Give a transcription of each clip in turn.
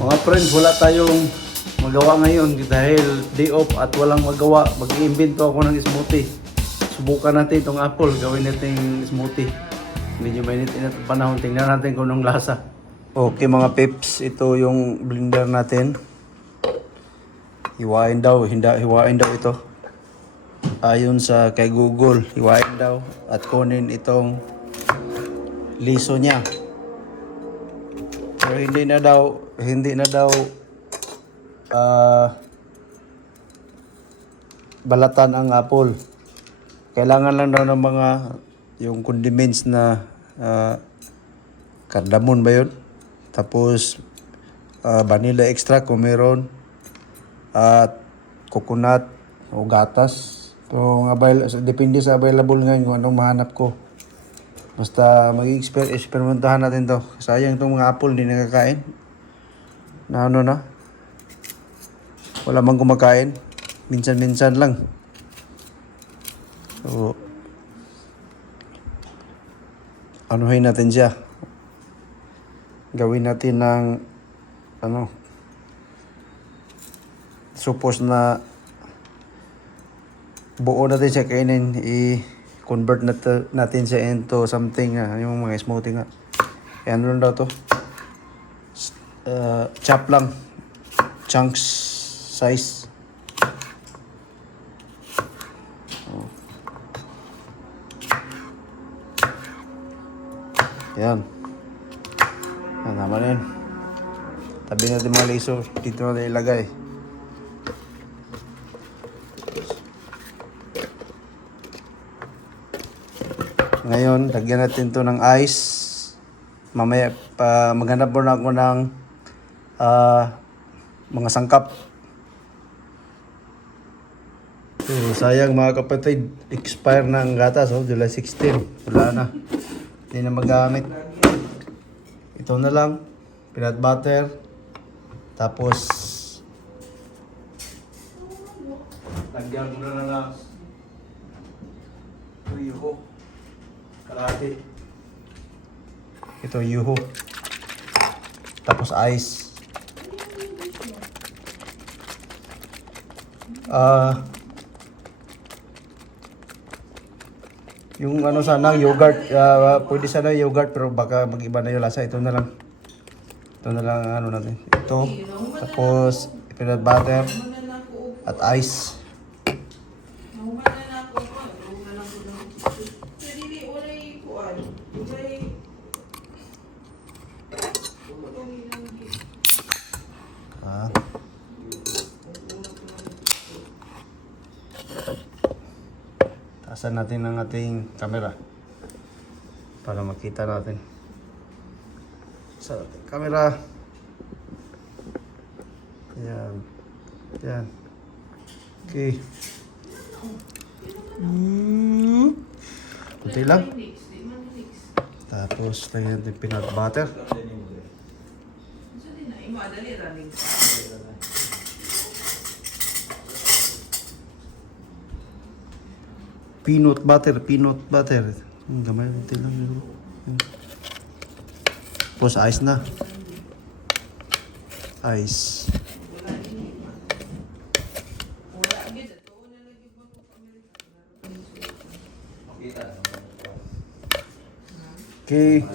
Mga friends, wala tayong magawa ngayon dahil day off at walang magawa. Mag-iimbento ako ng smoothie. Subukan natin itong apple, gawin natin smoothie. Medyo mainit-init ang panahon, tingnan natin kung anong lasa. Okay mga pips, ito yung blender natin. Hiwain daw ito. Ayon sa kay Google, hiwain daw at kunin itong liso niya. Pero hindi na daw balatan ang apple. Kailangan lang daw ng mga yung condiments na cardamom ba yun? Tapos vanilla extract kung meron at coconut o gatas. Kung depende sa available ngayon kung anong mahanap ko. Basta mag-experimentahan natin to. Sayang itong mga apple, hindi nakakain. Na. Wala mang kumakain. Minsan-minsan lang. So, anuhin natin siya. Gawin natin ng suppose na buo natin siya kainin, i-convert natin siya into something yung mga smoothie nga. Kaya ano lang daw to? Chop lang. Chunks size. Oh. Yan. Tama na yun. Tabi natin mga laser. Dito natin ilagay. Ngayon, lagyan natin to ng ice. Mamaya, maghanap muna ako ng mga sangkap. So, sayang mga kapatid, expire na ang gatas. July 16. Wala na. Hindi na magamit. Ito na lang. Peanut butter. Tapos, lagyan mo na lang yuho. Kalahati. Ito yuho. Tapos ice. Yung sana yogurt, pwede sana yogurt pero baka mag-iba na yung lasa. Ito na lang ang natin. Ito. Tapos peanut butter at ice. Taasan natin ang ating camera para makita natin sa ating camera. Yan. Okay. Kunti lang. Tapos lagyan natin peanut butter. Peanut butter. Gamay natin lang yun. Tapos ice na. Ice. Okay.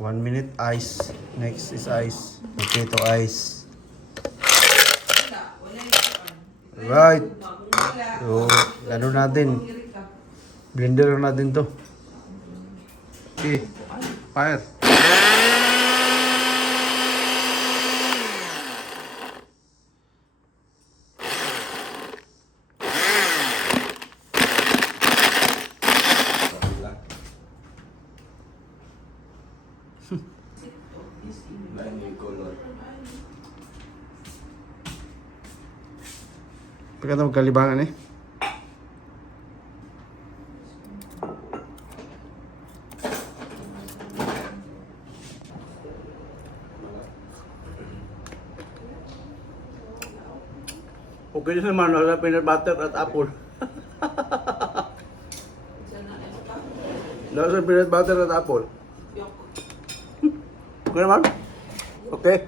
1 minute ice. Next is ice. Potato ice. Right. So, natin. Blender natin to. Okay. Fire. Pagka ito magkalibangan eh. Okay naman, wala peanut butter at apple. Nasa peanut butter at apple. Okay naman? Okay.